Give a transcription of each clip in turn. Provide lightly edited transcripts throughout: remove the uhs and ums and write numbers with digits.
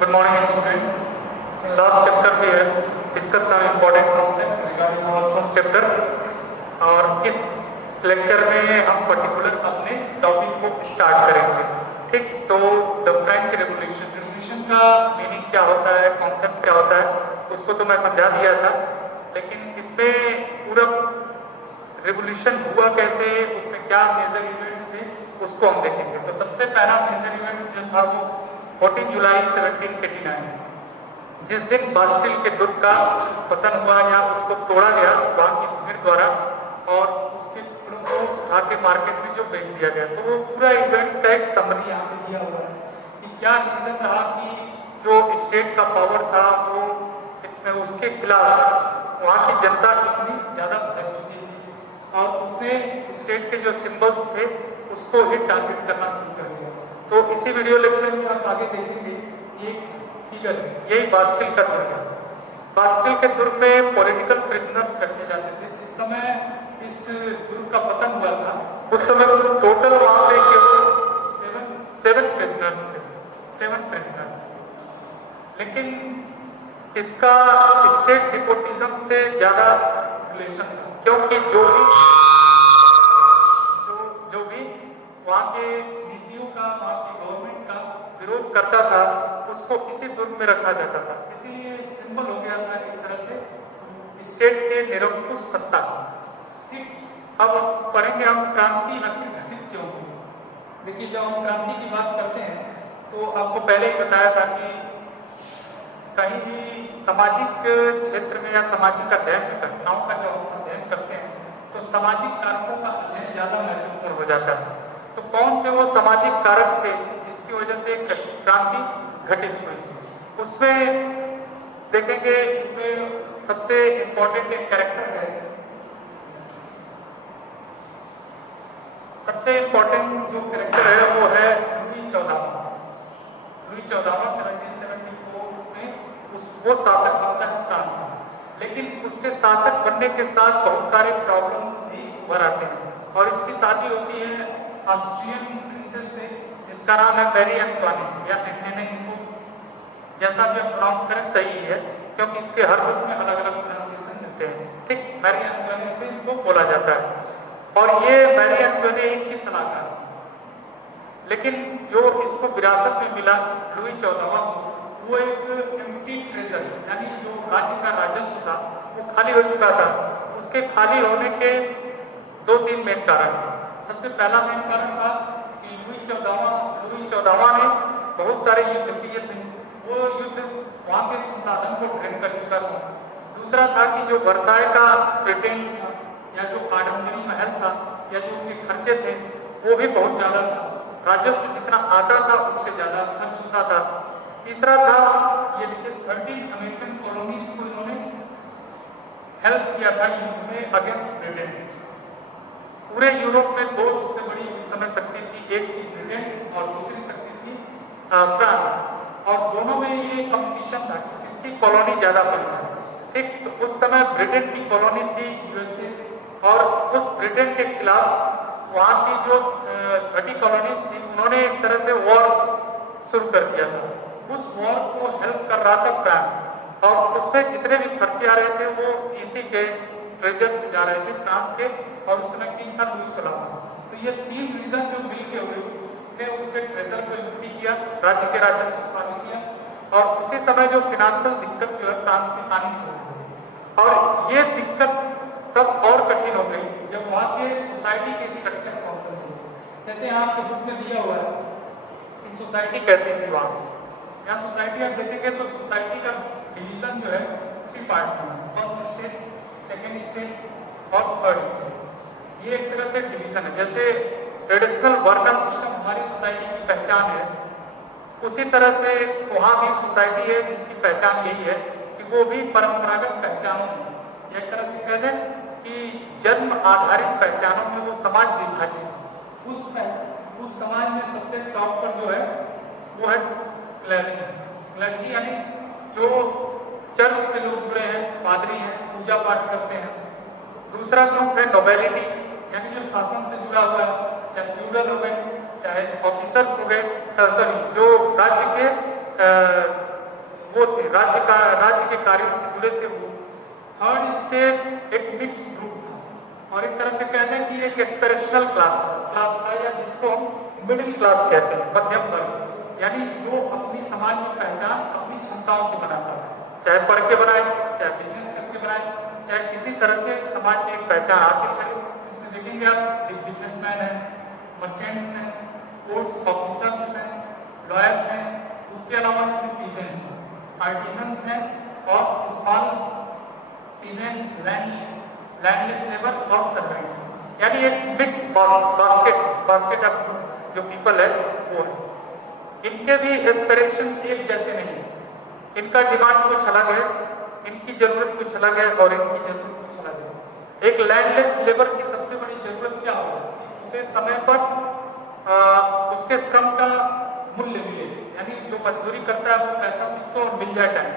Good morning, students. In last chapter we have discussed some important concepts regarding our first chapter. और इस lecture में हम particular अपने topic को start करेंगे. ठीक, तो द फ्रेंच रेवोल्यूशन का मीनिंग क्या होता है, कॉन्सेप्ट क्या होता है, उसको तो मैं समझा दिया था. लेकिन इसमें पूरा रेवोल्यूशन हुआ कैसे, उसमें क्या मेजर इवेंट्स थे, उसको हम देखेंगे. तो सबसे पहला मेजर इवेंट्स जो था वो 14 जुलाई 1789, जिस दिन बास्टिल के दुर्ग का पतन हुआ या उसको तोड़ा गया वहां की भीड़ द्वारा, और उसके टुकड़ों को उठा के मार्केट में जो बेच दिया गया. तो वो पूरा इवेंट्स का एक समरी यहाँ पे दिया हुआ है कि क्या रीजन रहा कि जो स्टेट का पावर था वो उसके खिलाफ वहाँ की जनता इतनी ज्यादा भड़क चुकी थी और उसने स्टेट के जो सिंबल्स थे उसको ही टारगेट करना शुरू कर दिया. तो इसी वीडियो लेक्चर में आप आगे देखेंगे ये फिगर, यही बास्टिल का दुर्ग है. बास्टिल के दुर्ग में पॉलिटिकल प्रिजनर्स रखे जाते थे. जिस समय इस दुर्ग का पतन हुआ था उस समय टोटल वहां पे केवल 7 प्रिजनर्स थे, 7 प्रिजनर्स. लेकिन इसका स्टेट डिपोटिज्म से ज्यादा रिलेशन था, क्योंकि जो भी वहां के नीतियों का, वहां की गवर्नमेंट का विरोध करता था उसको इसी दुर्ग में रखा जाता था. इसीलिए सिंबल हो गया था एक तरह से स्टेट के निरंकुश सत्ता. ठीक, अब पढ़ेंगे हम क्रांति आखिर घटित क्यों हुई. देखिए, जब हम क्रांति की बात करते हैं तो आपको पहले ही बताया था कि कहीं भी सामाजिक क्षेत्र में या सामाजिक अध्ययन घटनाओं का जब हम अध्ययन करते हैं तो सामाजिक कारकों का अध्ययन ज्यादा महत्वपूर्ण हो जाता है. तो कौन से वो सामाजिक कारक थे जिसकी वजह से क्रांति घटित हुई, उसमें देखेंगे. इसमें सबसे इंपॉर्टेंट एक कैरेक्टर है, सबसे इंपॉर्टेंट जो कैरेक्टर है वो है लुई 14वां. लुई 14वां 1774 में वो शासक बनता है फ्रांस में. लेकिन उसके शासक बनने के साथ बहुत सारे प्रॉब्लम्स भी उभर आते हैं और इसकी शादी होती है ऑस्ट्रियन प्रिंसेस से जिसका नाम है मैरी एंटोनी या एंटोनी. जैसा कि आप प्रोनाउंस करें सही है क्योंकि इसके हर रूप में अलग अलग प्रोनाउंसिएशन मिलते हैं. ठीक, मैरी एंटोनी से इनको बोला जाता है और ये मैरी एंटोनी इनकी सलाहकार. लेकिन जो इसको विरासत में मिला लुई 14वां को, वो एक एम्प्टी ट्रेजर यानी जो राज्य का राजस्व था वो खाली हो चुका था. उसके खाली होने के 2-3 मेन कारण थे. सबसे पहला मेन कारण था कि लुई 14वां ने बहुत सारे युद्ध किए थे. वो युद्ध वहां के संसाधन को ड्रेन कर चुका था. दूसरा था कि जो वर्साय का ब्रिटेन या जो आडम्बरी महल था या जो उनके खर्चे थे वो भी बहुत ज्यादा था. राजस्व जितना आता था उससे ज्यादा खर्च होता था. तीसरा था ये 13 अमेरिकन कॉलोनीज को इन्होंने हेल्प किया था युद्ध में अगेंस्ट ब्रिटेन. पूरे यूरोप में 2 सबसे बड़ी उस समय शक्ति थी, एक थी ब्रिटेन और दूसरी शक्ति थी फ्रांस. और दोनों में ये कंपटीशन था कि किसकी कॉलोनी ज्यादा बन जाए. ठीक, तो उस समय ब्रिटेन की कॉलोनी थी यूएसए और उस ब्रिटेन के खिलाफ वहां की जो 30 कॉलोनीज थी उन्होंने एक तरह से वॉर शुरू कर दिया था. उस वॉर को हेल्प कर रहा था फ्रांस और उसमें जितने भी खर्चे आ रहे थे वो इसी के ट्रेजर से जा रहे थे फ्रांस के, और उसमें किंग था लुई 16वां. तो ये 3 रीजन जो मिलके हुए उसके ट्रेजर को इम्प्टी किया, राज्य के राजस्व को खाली किया. और उसी समय जो फाइनेंशियल दिक्कत जो है फ्रांस से आनी शुरू हो गई. और ये दिक्कत तब और कठिन हो गई जब वहाँ के सोसाइटी के स्ट्रक्चर कौन हुए. जैसे यहाँ आपके बुक में दिया हुआ है कि सोसाइटी कैसी थी वहाँ. यहाँ सोसाइटी आप देखेंगे तो सोसाइटी का डिवीजन जो है 3 पार्ट में, फर्स्ट स्टेट, सेकेंड स्टेट और थर्ड स्टेट. ये एक तरह से डिवीजन है. जैसे ट्रेडिशनल वर्कर सिस्टम हमारी सोसाइटी की पहचान है, उसी तरह से वहाँ भी सोसाइटी है जिसकी पहचान यही है कि वो भी परंपरागत पहचानों में, एक तरह से कह दें कि जन्म आधारित पहचानों में वो समाज विभाजित. उस समाज में सबसे टॉप पर जो है वो है क्लर्जी यानी जो चर्च से लोग जुड़े हैं, पादरी हैं, पूजा पाठ करते हैं. दूसरा ग्रुप है नोबेलिटी यानी जो शासन से जुड़ा हुआ है, चाहे फ्यूडल हो गए चाहे ऑफिसर्स हो गए, सॉरी जो राज्य के वो थे, राज्य के कार्यों से जुड़े थे वो। थर्ड स्टेज एक मिक्स ग्रुप था, और एक तरह से कहते हैं कि एक एस्पिरेशनल क्लास था, या जिसको मिडिल क्लास कहते हैं, मध्यम वर्ग, यानी जो अपनी समाज की पहचान अपनी क्षमताओं से बनाता है, चाहे पढ़ के बनाए, चाहे बिजनेस करके बनाए, चाहे किसी तरह से समाज में एक पहचान हासिल करे। इसमें देखेंगे आप, एक बिजनेसमैन है, मर्चेंट्स हैं, कोर्ट्स ऑफिसर्स हैं, लॉयर्स हैं, उसके अलावा सिटीजन्स, आर्टिजन्स हैं, और स्मॉल पीजेंट्स, लैंडलेस लेबर और सर्वेंट्स, यानी एक मिक्स बास्केट ऑफ जो पीपल है वो है। इनके भी एस्पिरेशन एक जैसे नहीं है, इनका डिमांड कुछ अलग है, इनकी जरूरत कुछ अलग है, और इनकी जरूरत कुछ अलग है। एक लैंडलेस लेबर की सबसे बड़ी जरूरत क्या हो, उसे समय पर उसके श्रम का मूल्य मिले, यानी जो मजदूरी करता है वो पैसा फिक्स हो और मिल जाए टाइम।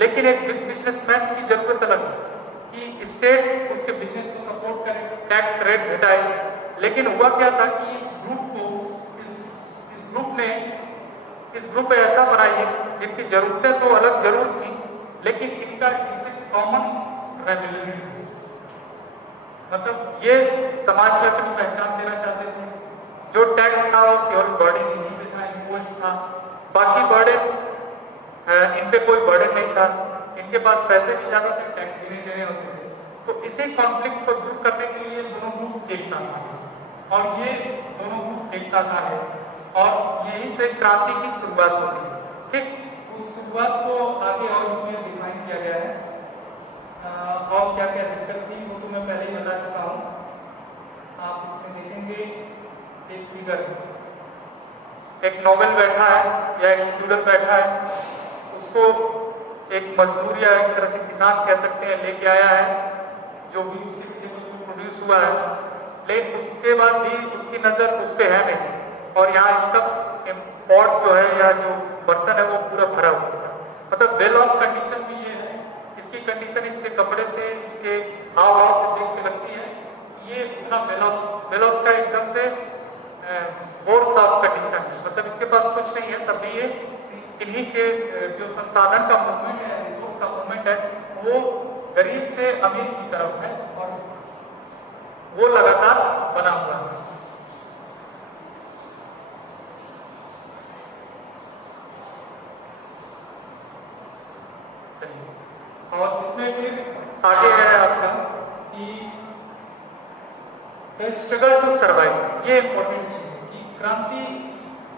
लेकिन एक बिग बिजनेसमैन की जरूरत अलग है कि स्टेट उसके बिजनेस को सपोर्ट करे, टैक्स रेट घटाए। लेकिन हुआ क्या था कि इस ग्रुप ने ऐसा बनाई है जिनकी जरूरतें तो अलग जरूर थी, लेकिन इनका इससे कॉमन रेवेन्यू, मतलब ये समाज में अपनी पहचान देना चाहते थे। जो टैक्स था वो केवल बर्डन ही नहीं था, इम्पोस्ट था, बाकी बर्डन इन पे कोई बर्डन नहीं था, इनके पास पैसे भी ज्यादा थे, टैक्स भी नहीं देने होते थे। तो इसी कॉन्फ्लिक्ट को दूर करने के लिए दोनों ग्रुप एक साथ आए, और ये दोनों ग्रुप एक साथ आए, और यहीं से क्रांति की शुरुआत होती है। ठीक, उस शुरुआत को आगे और इसमें डिफाइन किया गया है, और क्या क्या दिक्कत थी वो तो मैं पहले ही बता चुका हूँ। आप इसमें देखेंगे एक फिगर, एक नोबेल बैठा है या एक स्टूडेंट बैठा है, उसको एक मजदूर या एक तरह से किसान कह सकते हैं लेके आया है, जो भी उसके प्रोड्यूस हुआ है, लेकिन उसके बाद भी उसकी नजर उस पर है नहीं, और यहाँ इसका पॉट जो है या जो बर्तन है वो पूरा भरा हुआ है। मतलब वेल ऑफ कंडीशन भी ये है, इसकी कंडीशन इसके कपड़े से, इसके हाव भाव से देख के लगती है ये पूरा वेल ऑफ का एकदम से वर्स ऑफ कंडीशन है, मतलब इसके पास कुछ नहीं है, तभी ये इन्हीं के जो संसाधन का मूवमेंट है, रिसोर्स का मूवमेंट है, वो गरीब से अमीर की तरफ है, और वो लगातार बना हुआ है। और इसमें फिर आगे है आपका कि स्ट्रगल टू सर्वाइव, ये इंपॉर्टेंट चीज है कि क्रांति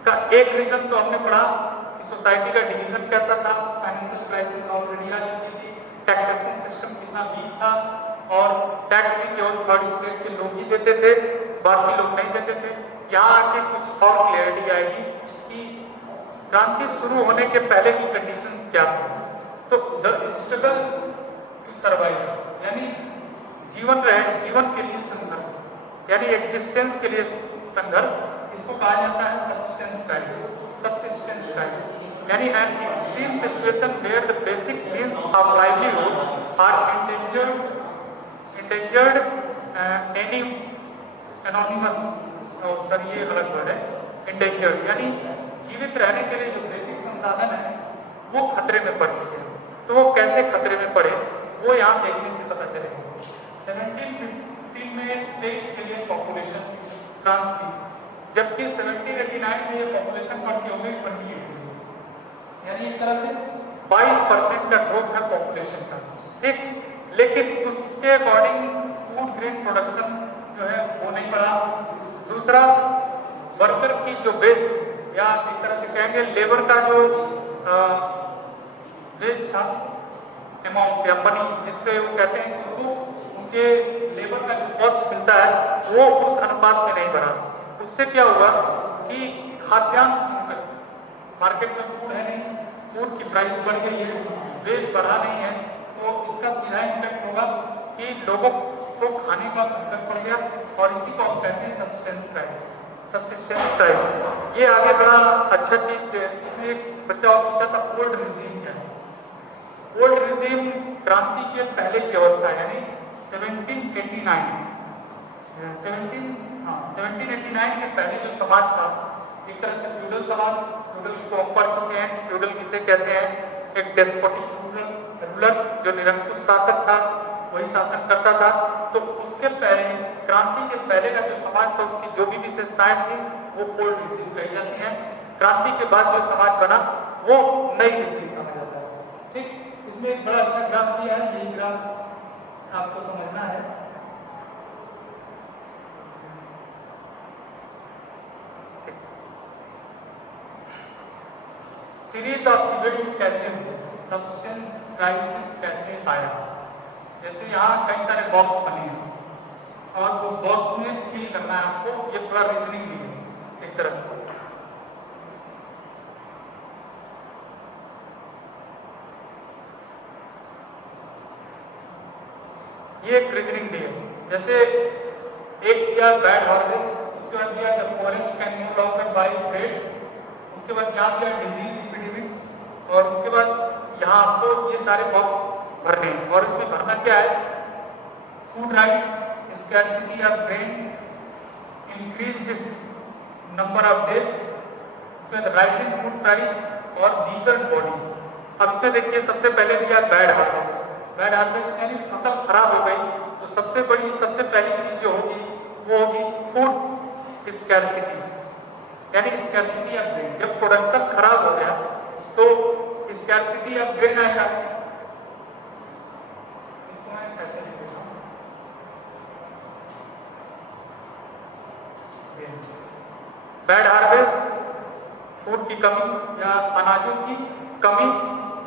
का एक रीजन तो हमने पढ़ा कि सोसाइटी का डिवीजन कैसा था, फाइनेंशियल क्राइसिस ऑलरेडी आ चुकी थी, टैक्सेशन सिस्टम कितना वीक था, और टैक्स भी केवल थर्ड स्टेट के लोग ही देते थे, बाकी लोग नहीं देते थे। यहाँ आके कुछ और क्लियरिटी आएगी कि क्रांति शुरू होने के पहले की कंडीशन क्या थी। तो द स्ट्रगल टू सर्वाइव, यानी जीवन के लिए संघर्ष, यानी एग्जिस्टेंस के लिए संघर्ष, इसको कहा जाता है सबसिस्टेंस क्राइसिस, यानी an extreme situation where the basic means of livelihood are endangered anonymous, sir ये अलग वर्ड है, endangered, यानी जीवित रहने के लिए जो बेसिक संसाधन है वो खतरे में पड़ चुके हैं। तो वो कैसे खतरे में पड़े वो यहाँ देखने से पता चलेगा। 1715 में 23 मिलियन पॉपुलेशन फ्रांस की, जबकि 1789 में ये पॉपुलेशन बढ़ के हो गई 28, यानी एक तरह से 22% का ग्रोथ है पॉपुलेशन का। ठीक, लेकिन उसके अकॉर्डिंग फूड ग्रेन प्रोडक्शन जो है वो नहीं बढ़ा। दूसरा, वर्कर की जो बेस या एक तरह से कहेंगे लेबर का जो वेज था, अमाउंट या मनी जिससे वो कहते हैं कि वो उनके लेबर का जो कॉस्ट मिलता है वो उस अनुपात में नहीं बढ़ा। उससे क्या हुआ कि खाद्यान्न संकट, मार्केट में फूड है नहीं, फूड की प्राइस बढ़ गई है, वेज बढ़ा नहीं है, तो इसका सीधा इम्पैक्ट होगा कि लोगों को खाने का संकट पड़ गया, और इसी को हम कहते हैं सबसिस्टेंस क्राइसिस। ये आगे बड़ा अच्छा चीज है। इसमें एक बच्चा और पूछा था ओल्ड रिजीम क्या है। ओल्ड रिजीम क्रांति के पहले की अवस्था, यानी 1789 के पहले जो समाज था, एक तरह से फ्यूडल समाज, फ्यूडल को हम पढ़ चुके हैं, फ्यूडल किसे कहते हैं, एक डेस्पोटिक रूलर जो निरंकुश शासक था वही शासन करता था। तो उसके पहले, क्रांति के पहले का जो समाज था उसकी जो भी विशेषताएं थी वो ओल्ड रिजीम कही जाती है। क्रांति के बाद जो समाज बना वो नई रिजीम कहा जाता है। ठीक, इसमें एक बड़ा अच्छा ग्राफ दिया है, ये ग्राफ आपको समझना है। सीरीज ऑफ इवेंट्स कैसे हुए, सब्सटेंस क्राइसिस कैसे आया। जैसे यहाँ कई सारे बॉक्स बने हैं और उस बॉक्स में फिल करना है आपको, ये थोड़ा रीजनिंग भी है एक तरह से। ये एक रीजनिंग दी है, जैसे एक दिया बैड हार्वेस्ट, उसके बाद दिया the poorest can no longer buy bread, उसके बाद यहाँ दिया डिजीज एपिडेमिक्स, और उसके बाद यहाँ आपको ये सारे बॉक्स भरने हैं। और इसमें भरना क्या है, food rights, scarcity of grain, increased number of deaths, उसके बाद राइजिंग फूड प्राइस और वीकर बॉडीज। अब इसे देखिए, सबसे पहले दिया बैड हार्वेस्ट। बैड हार्वेस्ट यानी फसल खराब हो गई, तो सबसे पहली चीज जो होगी वो होगी फूड स्कैर्सिटी, यानी स्कैर्सिटी ऑफ ग्रेन। जब प्रोडक्शन खराब हो गया तो स्कैर्सिटी ऑफ ग्रेन आएगा। इसको मैं ऐसे लिखूंगा, बैड हार्वेस्ट, फूड की कमी या अनाजों की कमी,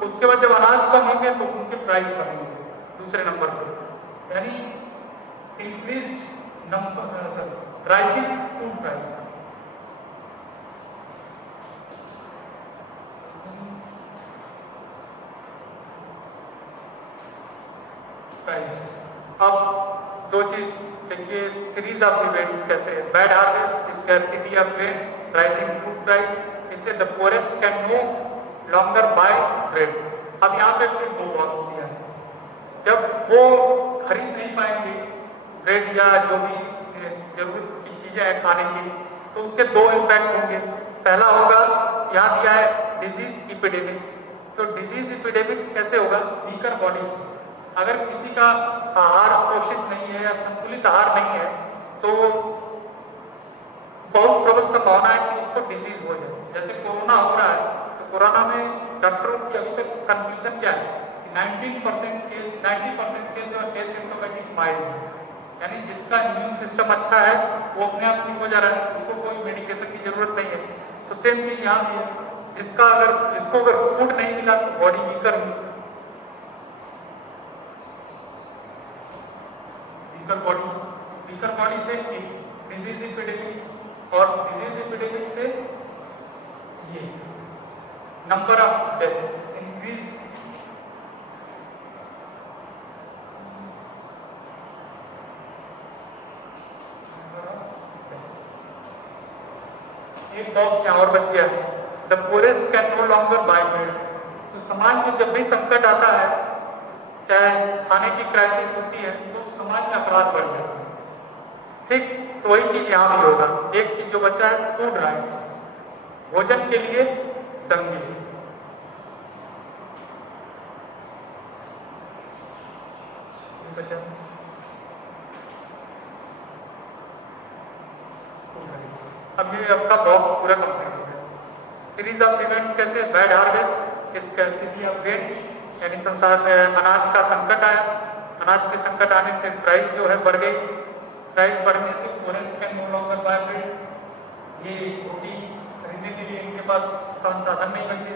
उसके बाद जब अनाज कम होंगे तो उनके प्राइस बढ़ेंगे दूसरे नंबर पर, यानी increase number rising food price. अब दो चीज देखिए, सीरीज ऑफ इवेंट्स कैसे, bad harvest, scarcity of grain, rising food price, इससे the poorest can no longer buy bread. अब यहाँ पे फिर दो बॉक्स दिया है, जब वो खरीद नहीं पाएंगे ब्रेड या जो भी जरूरत की चीजें हैं खाने की, तो उसके दो इम्पैक्ट होंगे। पहला होगा, यहाँ दिया है डिजीज इपिडेमिक्स। तो डिजीज इपिडेमिक्स कैसे होगा, वीकर बॉडीज। अगर किसी का आहार पोषित नहीं है या संतुलित आहार नहीं है तो बहुत प्रबल संभावना है कि उसको डिजीज हो जाए। जैसे कोरोना हो रहा है, तो कोरोना में डॉक्टरों की अभी तक कंफ्यूजन क्या है, 90% केस और केस सिम्टोमेटिक माइल्ड, यानी जिसका इम्यून सिस्टम अच्छा है वो अपने आप ठीक हो जा रहा है, उसको कोई मेडिकेशन की जरूरत नहीं है। तो सेम चीज यहाँ भी है, जिसको अगर फूड नहीं मिला तो बॉडी वीकर हुई, वीकर बॉडी से डिजीज एपिडेमिक्स, और डिजीज एपिडेमिक्स से ये नंबर ऑफ डेथ इंक्रीज। एक बॉक्स यहाँ और बच गया, the poorest can no longer buy bread. तो समाज में जब भी संकट आता है, चाहे खाने की क्राइसिस होती है, तो समाज में अपराध बढ़ जाता है। ठीक, तो वही चीज यहाँ भी होगा। एक चीज जो बचा है, फूड राइट्स, भोजन के लिए दंगे। अब ये आपका बॉक्स पूरा कंप्लीट हो गया। सीरीज ऑफ इवेंट्स कैसे, bad harvest, scarcity of grain, यानी संसार में अनाज का संकट आया, अनाज के संकट आने से प्राइस जो है बढ़ गई, प्राइस बढ़ने से poorest can no longer buy bread, ये रोटी खरीदने के लिए इनके पास संसाधन नहीं बचे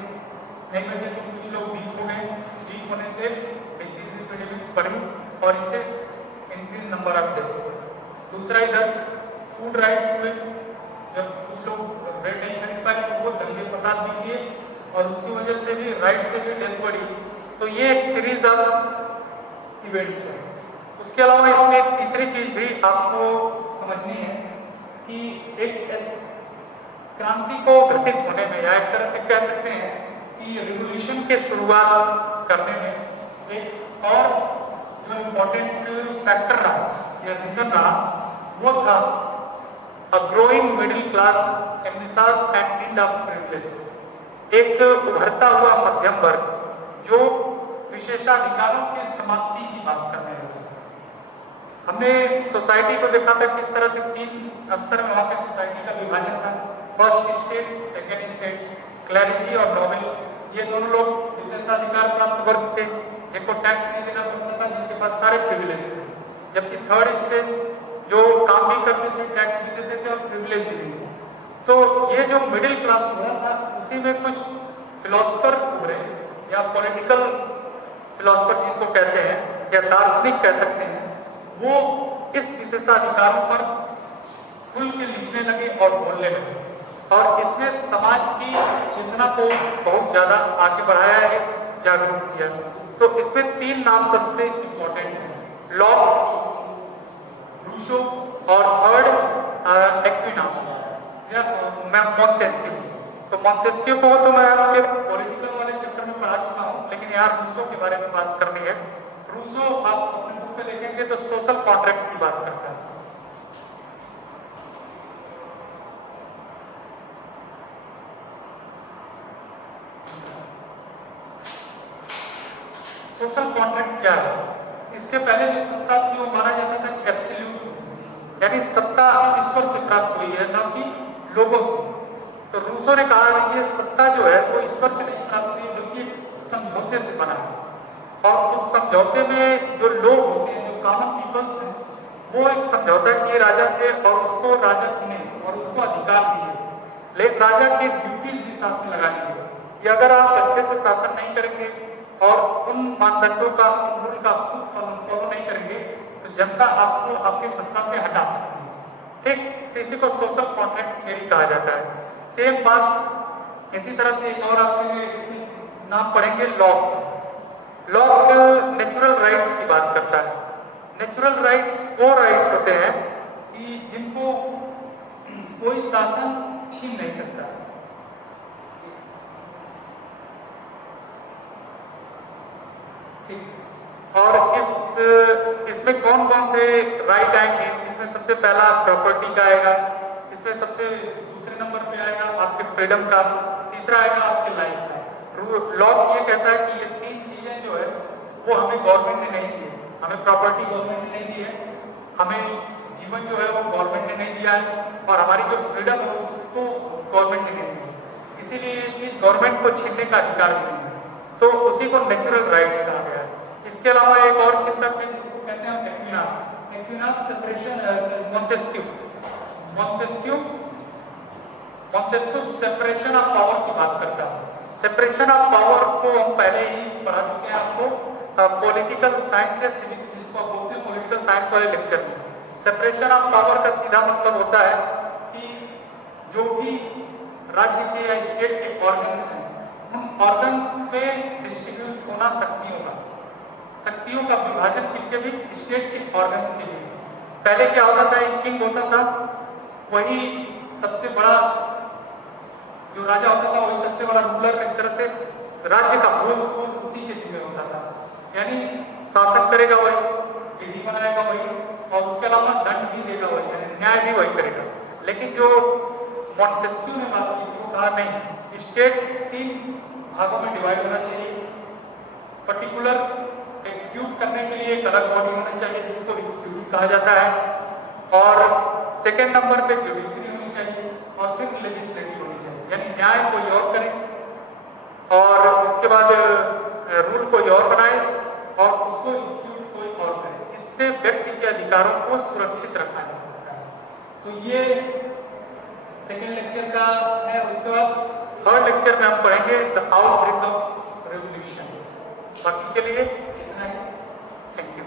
तो कुछ लोग वीक हो गए, वीक होने से डिसीज एपिडेमिक्स बढ़ी और इससे इंक्रीज नंबर ऑफ डेथ। दूसरा इधर फूड राइट्स में जब कुछ लोग ब्रेड नहीं खरीद पाए तो वो दंगे फसाद भी किए और उसकी वजह से भी राइट से भी डेथ बढ़ी। तो ये एक सीरीज ऑफ इवेंट्स है। उसके अलावा इसमें एक तीसरी चीज भी आपको समझनी है कि एक क्रांति को घटित होने में, या एक तरह से कह सकते हैं कि रिवोल्यूशन के शुरुआत करने में एक और जो इम्पोर्टेंट फैक्टर रहा या रीजन रहा वो था a growing middle class emphasis and need of privilege. एक उभरता हुआ मध्यम वर्ग जो विशेषाधिकारों के समाप्ति की बात कर रहे हैं। हमने सोसाइटी को देखा था किस तरह से 3 स्तर में वहां पे सोसाइटी का विभाजन था। First state, second state, clarity और नोबल, ये दोनों लोग विशेषाधिकार प्राप्त वर्ग थे, जिनको टैक्स नहीं देना पड़ता था, जिनके पास सारे प्रिविलेज थे। जबकि थर्ड स्टेट जो काम भी करते थे, टैक्स भी देते थे और प्रिविलेज भी थे। तो ये जो मिडिल क्लास हुआ था, उसी में कुछ फिलोसफर उभरे या पॉलिटिकल फिलोसफर जिनको कहते हैं या दार्शनिक कह सकते हैं, वो इस विशेषाधिकारों पर खुल के लिखने लगे और बोलने लगे और इसने समाज की चेतना को बहुत ज्यादा आगे बढ़ाया है, जागरूक किया। तो इसमें 3 नाम सबसे इंपॉर्टेंट है, लॉक, रूसो और थर्ड एक्विनास या मॉन्टेस्क्यू। तो मॉन्टेस्क्यू को तो मैं आपके पॉलिटिकल वाले चैप्टर में पढ़ा चुका हूँ, लेकिन यहाँ रूसो के बारे में बात करनी है। रूसो आप अपने बुक में देखेंगे तो सोशल कॉन्ट्रैक्ट की बात करता है। सोशल कॉन्ट्रैक्ट क्या है? इससे पहले जो सत्ता थी वो माना जाता था कि एब्सोल्यूट, यानी सत्ता ईश्वर से प्राप्त हुई है, न कि लोगों से। तो रूसो ने कहा कि ये सत्ता जो है वो ईश्वर से नहीं प्राप्त हुई, बल्कि समझौते से बना है। और उस समझौते में जो लोग होते हैं, जो कॉमन पीपल्स हैं, वो एक समझौता किए राजा से और उसको राजा चुने और उसको अधिकार दिए, लेकिन राजा के ड्यूटीज भी साथ में लगा दिए कि अगर आप अच्छे से शासन नहीं करेंगे और उन मानदंडों का, उन रूल का फॉलो नहीं करेंगे, तो जनता आपको आपकी सत्ता से हटा सकती है। ठीक, इसी को सोशल कॉन्ट्रैक्ट थ्योरी कहा जाता है। सेम बात इसी तरह से एक और आपके नाम पढ़ेंगे, लॉक। लॉक नेचुरल राइट्स की बात करता है। नेचुरल राइट्स वो राइट होते हैं कि जिनको कोई शासन छीन नहीं सकता। और इसमें कौन कौन से राइट आएंगे? इसमें सबसे पहला प्रॉपर्टी का आएगा, इसमें सबसे दूसरे नंबर पे आएगा आपके फ्रीडम का, तीसरा आएगा आपके लाइफ का। लॉ ये कहता है कि ये 3 चीजें जो है वो हमें गवर्नमेंट ने नहीं दी है। हमें प्रॉपर्टी गवर्नमेंट ने नहीं दी है, हमें जीवन जो है वो गवर्नमेंट ने नहीं दिया है, और हमारी जो फ्रीडम है उसको गवर्नमेंट ने नहीं दी है। इसीलिए ये चीज गवर्नमेंट को छीनने का अधिकार नहीं है। तो उसी को नेचुरल राइट्स कहा गया है। इसके अलावा एक और चिंतक है जिसको कहते हैं Aquinas. Aquinas separation, Montesquieu separation of power की बात करता है। सेपरेशन ऑफ पावर को हम पहले ही पढ़ा चुके हैं आपको पॉलिटिकल साइंस या सिविक्स जिसको बोलते हैं, पॉलिटिकल साइंस वाले लेक्चर में। सेपरेशन ऑफ पावर का सीधा मतलब होता है कि जो भी राज्य के या स्टेट के ऑर्गन्स हैं, उन ऑर्गन्स में डिस्ट्रीब्यूट होना शक्तियों का विभाजन किसके बीच? स्टेट के ऑर्गन्स के बीच। पहले क्या होता था, एक किंग होता था, वही सबसे बड़ा जो राजा होता था, वही सबसे बड़ा रूलर। एक तरह से राज्य का भोग उसी के जिम्मे होता था, यानी शासन करेगा वही, विधि बनाएगा वही, और उसके अलावा दंड भी देगा वही, यानी न्याय भी वही करेगा। लेकिन जो मॉन्टेस्क्यू ने बात की वो कहा नहीं, स्टेट 3 भागों में डिवाइड होना चाहिए। पर्टिकुलर एग्जीक्यूट करने के लिए एक अलग बॉडी होनी चाहिए जिसको एग्जीक्यूटिव कहा जाता है, और सेकेंड नंबर पे जुडिशरी होनी चाहिए, और फिर लेजिस्लेटिव होनी चाहिए, यानी न्याय कोई और करे और उसके बाद रूल कोई और बनाए और उसको एग्जीक्यूट कोई और करे। इससे व्यक्ति के अधिकारों को सुरक्षित रखा जा सकता है। तो ये सेकेंड लेक्चर का है। उसके बाद थर्ड लेक्चर में हम पढ़ेंगे द आउटब्रेक ऑफ रेवोल्यूशन। बाकी के लिए इतना ही। Thank you.